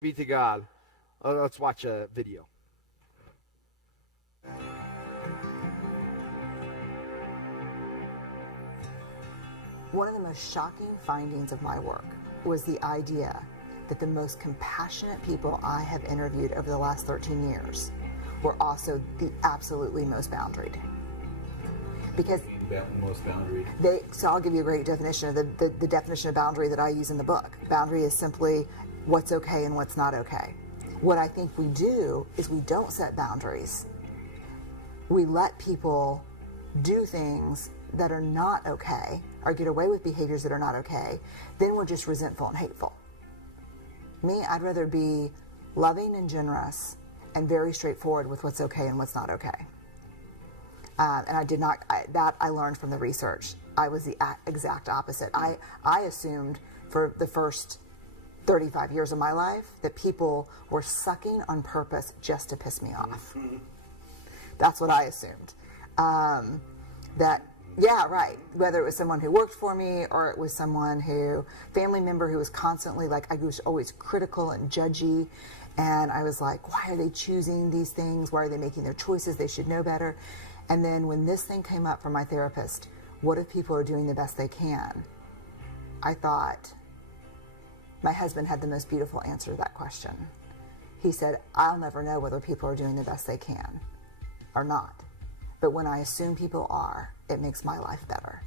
Be to God. Let's watch a video. One of the most shocking findings of my work was the idea that the most compassionate people I have interviewed over the last 13 years were also the absolutely most boundaried. Because most boundaried. So I'll give you a great definition of the definition of boundary that I use in the book. Boundary is simply what's okay and what's not okay. What I think we do is we don't set boundaries. We let people do things that are not okay or get away with behaviors that are not okay. Then we're just resentful and hateful. Me, I'd rather be loving and generous and very straightforward with what's okay and what's not okay. And I learned from the research. I was the exact opposite. I assumed for the first 35 years of my life that people were sucking on purpose just to piss me off. That's what I assumed. Whether it was someone who worked for me or it was family member who was constantly I was always critical and judgy. And I was like, why are they choosing these things? Why are they making their choices? They should know better. And then when this thing came up from my therapist, what if people are doing the best they can? I thought, my husband had the most beautiful answer to that question. He said, I'll never know whether people are doing the best they can or not. But when I assume people are, it makes my life better.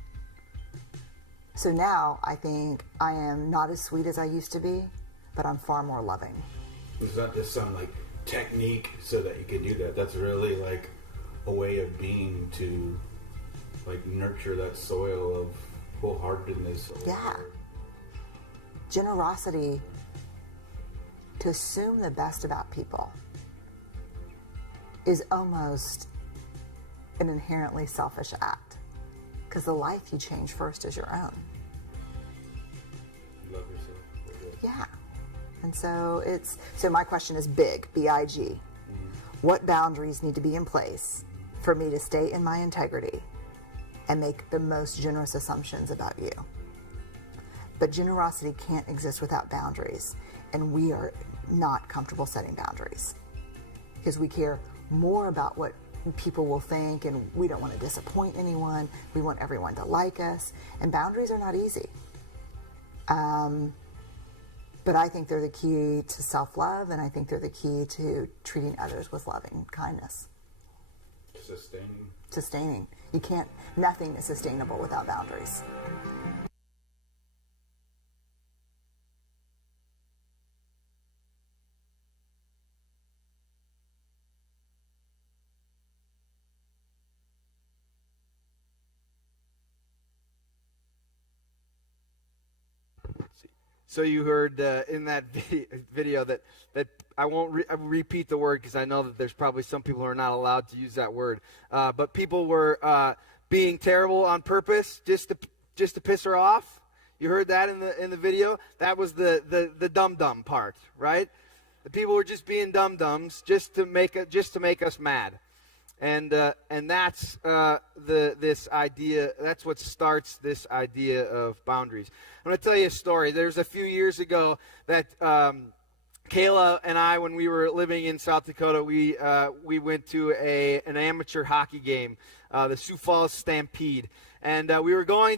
So now I think I am not as sweet as I used to be, but I'm far more loving. It's not just some technique so that you can do that. That's really a way of being to nurture that soil of wholeheartedness. Yeah. Generosity, to assume the best about people, is almost an inherently selfish act, because the life you change first is your own. Love yourself. Yeah. And so my question is big, B-I-G. Mm-hmm. What boundaries need to be in place for me to stay in my integrity and make the most generous assumptions about you? But generosity can't exist without boundaries, and we are not comfortable setting boundaries because we care more about what people will think, and we don't want to disappoint anyone. We want everyone to like us, and boundaries are not easy. But I think they're the key to self-love, and I think they're the key to treating others with loving kindness. Sustaining. Nothing is sustainable without boundaries. So you heard in that video that I won't repeat the word because I know that there's probably some people who are not allowed to use that word. But people were being terrible on purpose just to piss her off. You heard that in the video. That was the dum-dum part, right? The people were just being dum-dums just to make us mad. And that's this idea. That's what starts this idea of boundaries. I'm going to tell you a story. There's a few years ago that Kayla and I, when we were living in South Dakota, we went to an amateur hockey game, the Sioux Falls Stampede, and we were going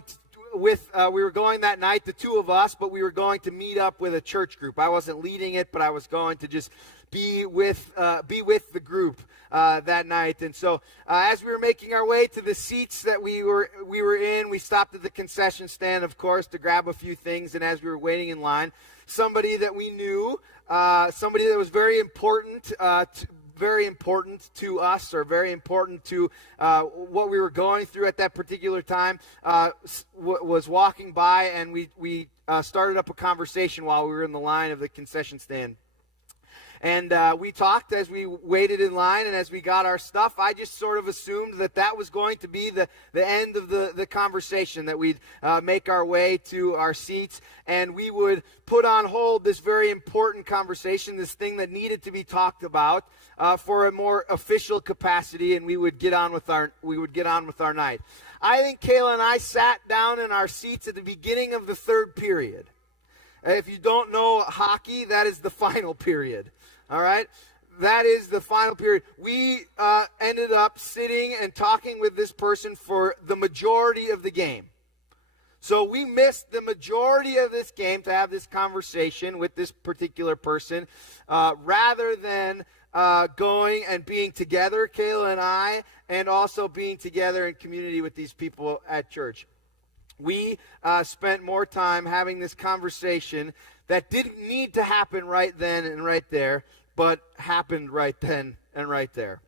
that night, the two of us, but we were going to meet up with a church group. I wasn't leading it, but I was going to just be with the group that night. And so as we were making our way to the seats that we were in, we stopped at the concession stand, of course, to grab a few things. And as we were waiting in line, somebody that we knew, somebody that was very important to us, or very important to what we were going through at that particular time, was walking by, and we started up a conversation while we were in the line of the concession stand. And we talked as we waited in line, and as we got our stuff, I just sort of assumed that was going to be the end of the conversation, that we'd make our way to our seats, and we would put on hold this very important conversation, this thing that needed to be talked about for a more official capacity, and we would get on with our night. I think Kayla and I sat down in our seats at the beginning of the third period. If you don't know hockey, that is the final period. All right? That is the final period. We ended up sitting and talking with this person for the majority of the game. So we missed the majority of this game to have this conversation with this particular person rather than going and being together, Kayla and I, and also being together in community with these people at church. We spent more time having this conversation that didn't need to happen right then and right there, but happened right then and right there.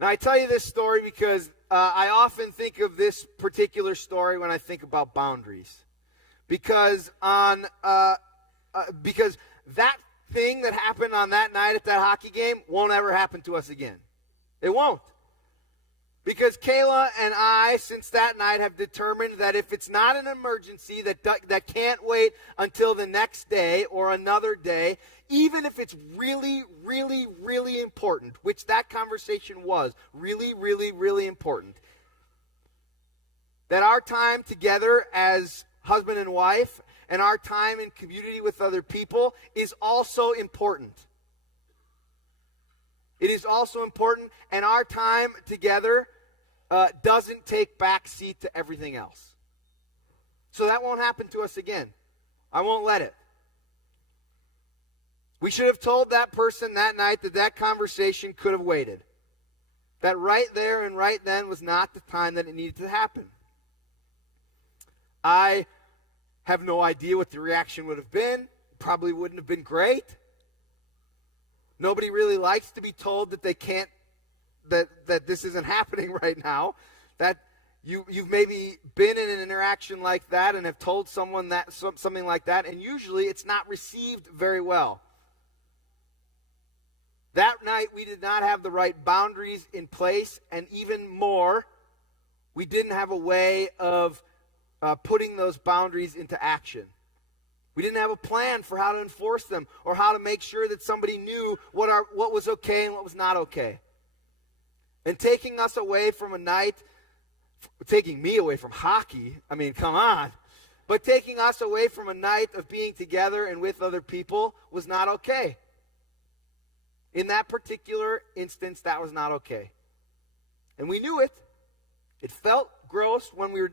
Now, I tell you this story because I often think of this particular story when I think about boundaries. Because because that thing that happened on that night at that hockey game won't ever happen to us again. It won't. Because Kayla and I, since that night, have determined that if it's not an emergency that can't wait until the next day or another day, even if it's really, really, really important, which that conversation was, really, really, really important, that our time together as husband and wife and our time in community with other people is also important. It is also important, and our time together doesn't take backseat to everything else. So that won't happen to us again. I won't let it. We should have told that person that night that conversation could have waited. That right there and right then was not the time that it needed to happen. I have no idea what the reaction would have been. Probably wouldn't have been great. Nobody really likes to be told that they can't, that this isn't happening right now. That you've maybe been in an interaction like that and have told someone that something like that, and usually it's not received very well. That night we did not have the right boundaries in place, and even more, we didn't have a way of putting those boundaries into action. We didn't have a plan for how to enforce them or how to make sure that somebody knew what was okay and what was not okay. And taking us away from a night, taking me away from hockey, I mean, come on. But taking us away from a night of being together and with other people was not okay. In that particular instance, that was not okay. And we knew it. It felt gross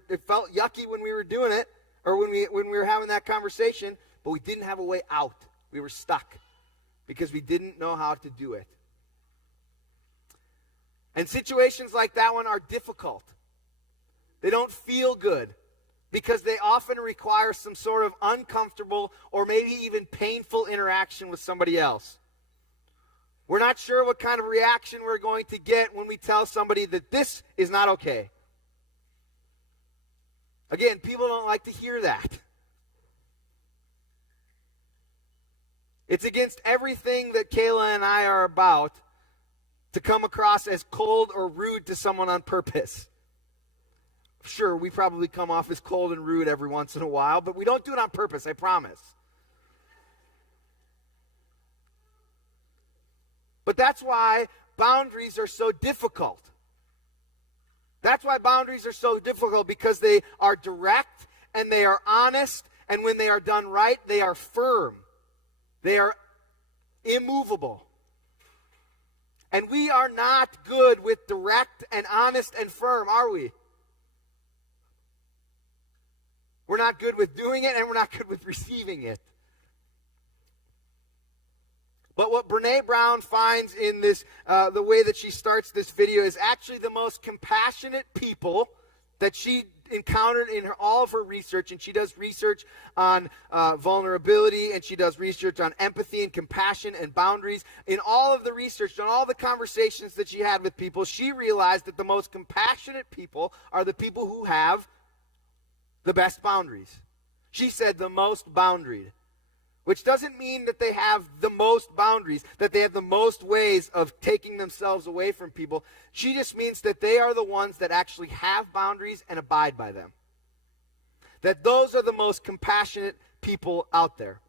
it felt yucky when we were doing it, or when we were having that conversation, but we didn't have a way out. We were stuck because we didn't know how to do it. And situations like that one are difficult. They don't feel good because they often require some sort of uncomfortable or maybe even painful interaction with somebody else. We're not sure what kind of reaction we're going to get when we tell somebody that this is not okay. Again, people don't like to hear that. It's against everything that Kayla and I are about to come across as cold or rude to someone on purpose. Sure, we probably come off as cold and rude every once in a while, but we don't do it on purpose, I promise. But that's why boundaries are so difficult. That's why boundaries are so difficult, because they are direct and they are honest, and when they are done right, they are firm. They are immovable. And we are not good with direct and honest and firm, are we? We're not good with doing it, and we're not good with receiving it. But what Brene Brown finds in this, the way that she starts this video, is actually the most compassionate people that she encountered in all of her research. And she does research on vulnerability, and she does research on empathy and compassion and boundaries. In all of the research, on all the conversations that she had with people, she realized that the most compassionate people are the people who have the best boundaries. She said the most boundaried. Which doesn't mean that they have the most boundaries, that they have the most ways of taking themselves away from people. She just means that they are the ones that actually have boundaries and abide by them. That those are the most compassionate people out there.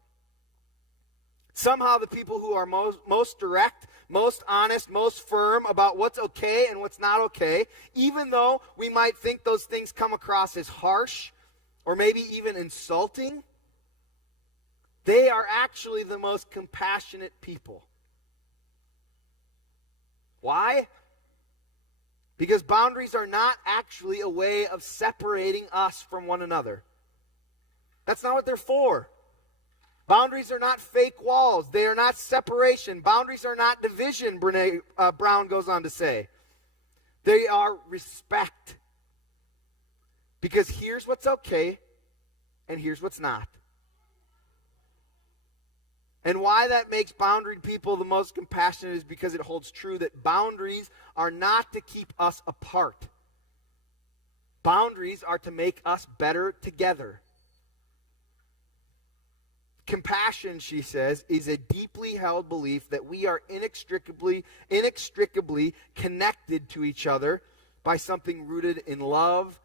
Somehow the people who are most direct, most honest, most firm about what's okay and what's not okay, even though we might think those things come across as harsh or maybe even insulting, they are actually the most compassionate people. Why? Because boundaries are not actually a way of separating us from one another. That's not what they're for. Boundaries are not fake walls. They are not separation. Boundaries are not division, Brene Brown goes on to say. They are respect. Because here's what's okay, and here's what's not. And why that makes boundaried people the most compassionate is because it holds true that boundaries are not to keep us apart. Boundaries are to make us better together. Compassion, she says, is a deeply held belief that we are inextricably connected to each other by something rooted in love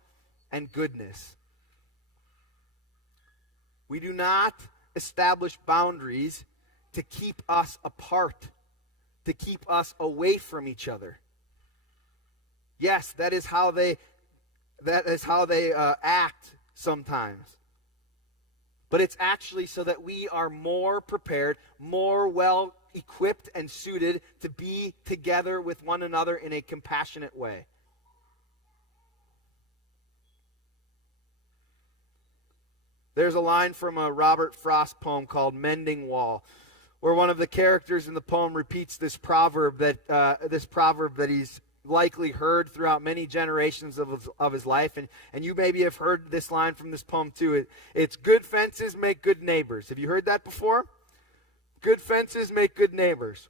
and goodness. We do not establish boundaries to keep us apart, to keep us away from each other. Yes, that is how they act sometimes. But it's actually so that we are more prepared, more well equipped and suited to be together with one another in a compassionate way. There's a line from a Robert Frost poem called Mending Wall, where one of the characters in the poem repeats this proverb that he's likely heard throughout many generations of his life. And you maybe have heard this line from this poem too. It's good fences make good neighbors. Have you heard that before? Good fences make good neighbors.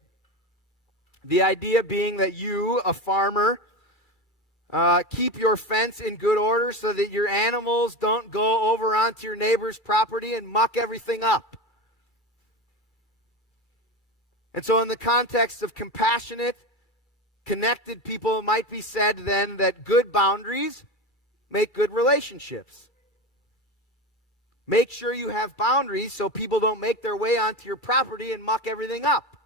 The idea being that you, a farmer, keep your fence in good order so that your animals don't go over onto your neighbor's property and muck everything up. And so in the context of compassionate, connected people, it might be said then that good boundaries make good relationships. Make sure you have boundaries so people don't make their way onto your property and muck everything up.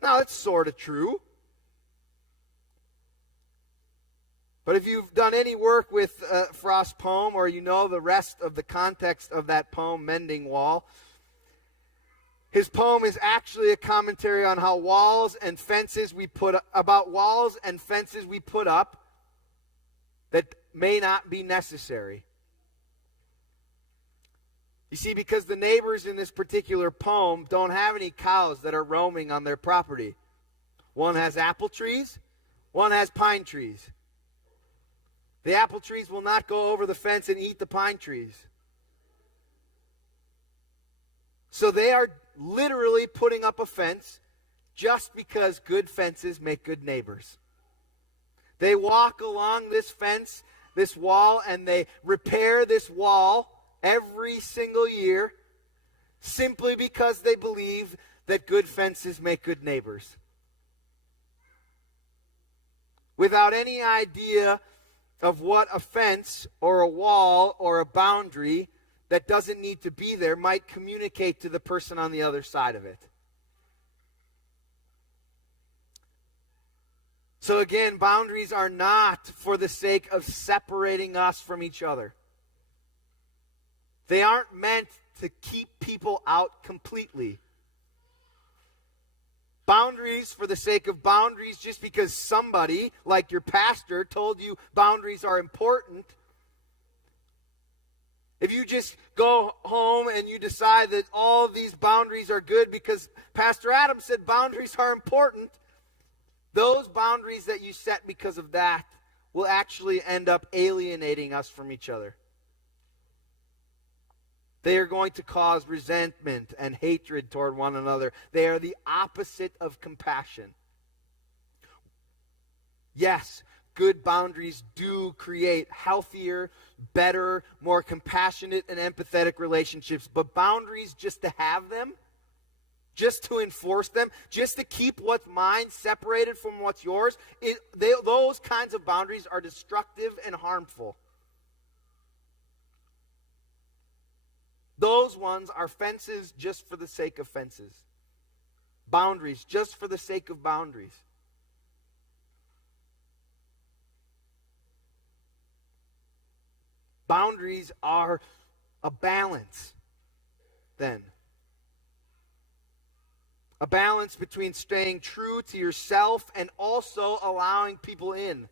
Now, it's sort of true. But if you've done any work with Frost's poem, or you know the rest of the context of that poem, Mending Wall, his poem is actually a commentary on how walls and fences we put up that may not be necessary. You see, because the neighbors in this particular poem don't have any cows that are roaming on their property. One has apple trees, one has pine trees. The apple trees will not go over the fence and eat the pine trees. So they are literally putting up a fence just because good fences make good neighbors. They walk along this fence, this wall, and they repair this wall every single year simply because they believe that good fences make good neighbors. Without any idea of what a fence or a wall or a boundary that doesn't need to be there might communicate to the person on the other side of it. So again, boundaries are not for the sake of separating us from each other. They aren't meant to keep people out completely. Boundaries for the sake of boundaries just because somebody, like your pastor, told you boundaries are important. If you just go home and you decide that all of these boundaries are good because Pastor Adam said boundaries are important, those boundaries that you set because of that will actually end up alienating us from each other. They are going to cause resentment and hatred toward one another. They are the opposite of compassion. Yes, good boundaries do create healthier, better, more compassionate and empathetic relationships. But boundaries, just to have them, just to enforce them, just to keep what's mine separated from what's yours, those kinds of boundaries are destructive and harmful. Those ones are fences just for the sake of fences. Boundaries just for the sake of boundaries. Boundaries are a balance then. A balance between staying true to yourself and also allowing people in.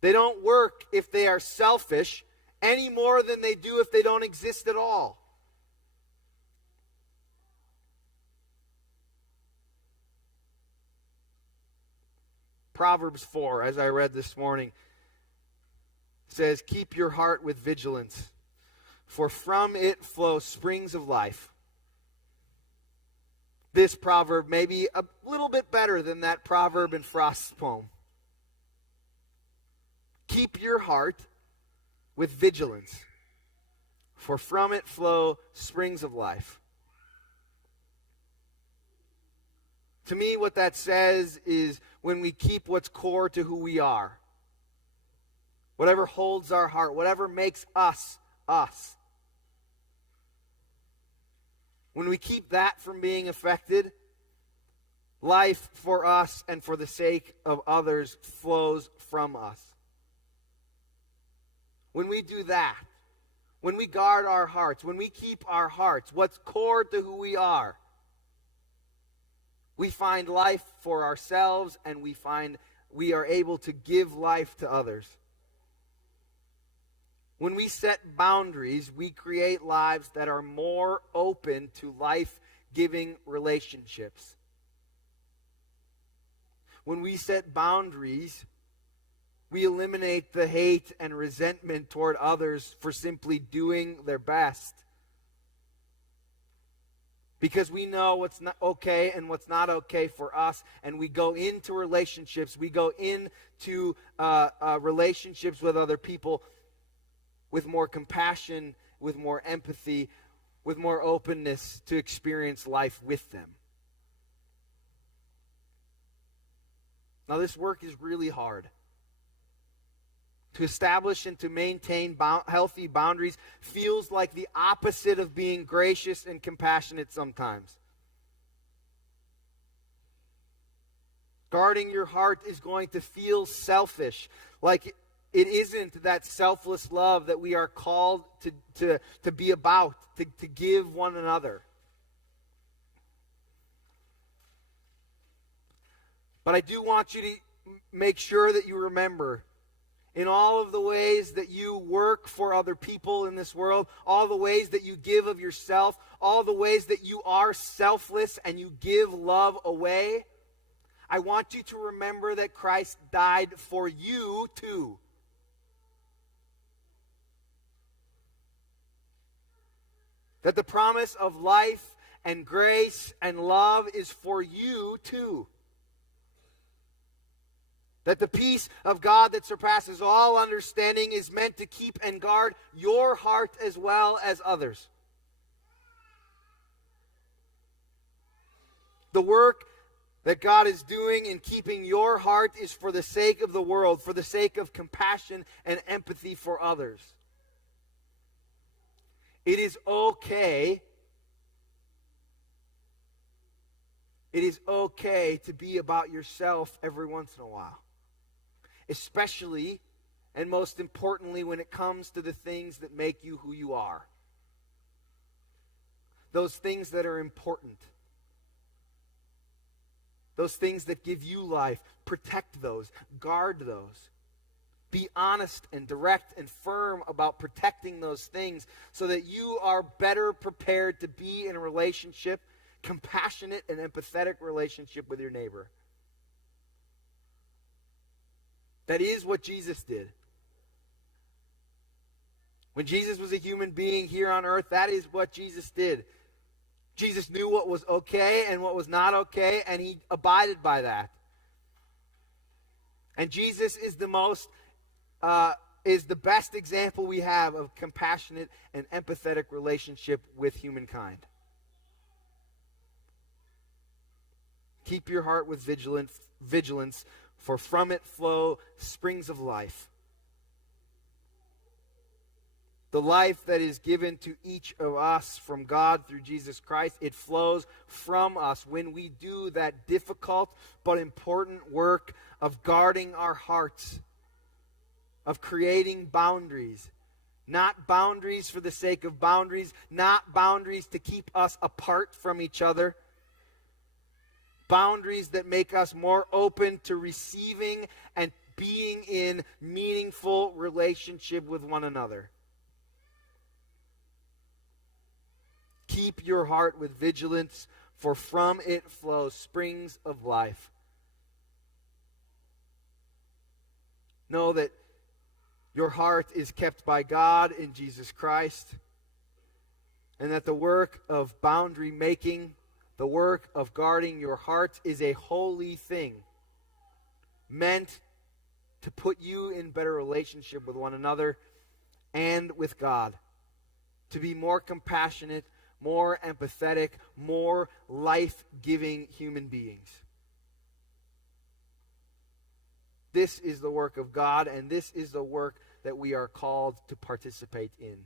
They don't work if they are selfish any more than they do if they don't exist at all. Proverbs 4, as I read this morning, says, "Keep your heart with vigilance, for from it flow springs of life." This proverb may be a little bit better than that proverb in Frost's poem. Keep your heart with vigilance, for from it flow springs of life. To me, what that says is when we keep what's core to who we are, whatever holds our heart, whatever makes us, us. When we keep that from being affected, life for us and for the sake of others flows from us. When we do that, when we guard our hearts, when we keep our hearts, what's core to who we are, we find life for ourselves and we are able to give life to others. When we set boundaries, we create lives that are more open to life-giving relationships. When we set boundaries, we eliminate the hate and resentment toward others for simply doing their best. Because we know what's not okay and what's not okay for us, and we go into relationships, we go into relationships with other people with more compassion, with more empathy, with more openness to experience life with them. Now, this work is really hard. To establish and to maintain healthy boundaries feels like the opposite of being gracious and compassionate sometimes. Guarding your heart is going to feel selfish, like it isn't that selfless love that we are called to be about, to give one another. But I do want you to make sure that you remember, in all of the ways that you work for other people in this world, all the ways that you give of yourself, all the ways that you are selfless and you give love away, I want you to remember that Christ died for you too. That the promise of life and grace and love is for you too. That the peace of God that surpasses all understanding is meant to keep and guard your heart as well as others. The work that God is doing in keeping your heart is for the sake of the world, for the sake of compassion and empathy for others. It is okay. It is okay to be about yourself every once in a while. Especially, and most importantly, when it comes to the things that make you who you are. Those things that are important. Those things that give you life. Protect those. Guard those. Be honest and direct and firm about protecting those things so that you are better prepared to be in a relationship, compassionate and empathetic relationship with your neighbor. That is what Jesus did. When Jesus was a human being here on earth, that is what Jesus did. Jesus knew what was okay and what was not okay, and he abided by that. And Jesus is the best example we have of compassionate and empathetic relationship with humankind. Keep your heart with vigilance, for from it flow springs of life. The life that is given to each of us from God through Jesus Christ, it flows from us when we do that difficult but important work of guarding our hearts, of creating boundaries, Not boundaries for the sake of boundaries, not boundaries to keep us apart from each other. Boundaries that make us more open to receiving and being in meaningful relationship with one another. Keep your heart with vigilance, for from it flows springs of life. Know that your heart is kept by God in Jesus Christ, and that the work of boundary making, the work of guarding your heart, is a holy thing, meant to put you in better relationship with one another and with God, to be more compassionate, more empathetic, more life-giving human beings. This is the work of God, and this is the work that we are called to participate in.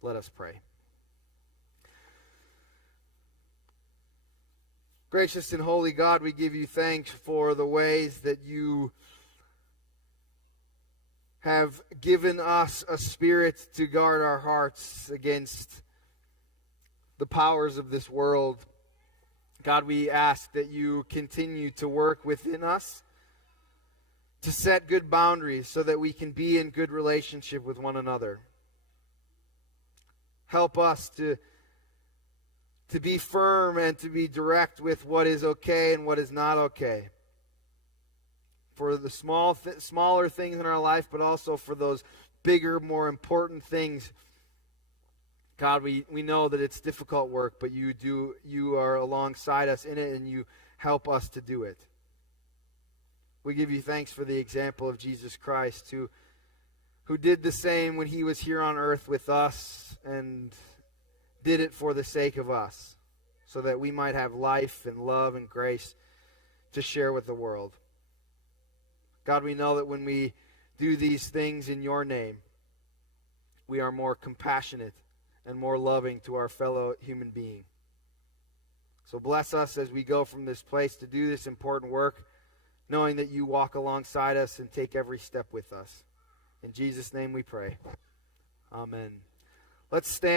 Let us pray. Gracious and holy God, we give you thanks for the ways that you have given us a spirit to guard our hearts against the powers of this world. God, we ask that you continue to work within us to set good boundaries so that we can be in good relationship with one another. Help us to be firm and to be direct with what is okay and what is not okay. For the smaller things in our life, but also for those bigger, more important things. God, we know that it's difficult work, but you are alongside us in it, and you help us to do it. We give you thanks for the example of Jesus Christ, who did the same when he was here on earth with us, and did it for the sake of us, so that we might have life and love and grace to share with the world. God, we know that when we do these things in your name, we are more compassionate and more loving to our fellow human being. So bless us as we go from this place to do this important work, knowing that you walk alongside us and take every step with us. In Jesus' name we pray. Amen. Let's stand.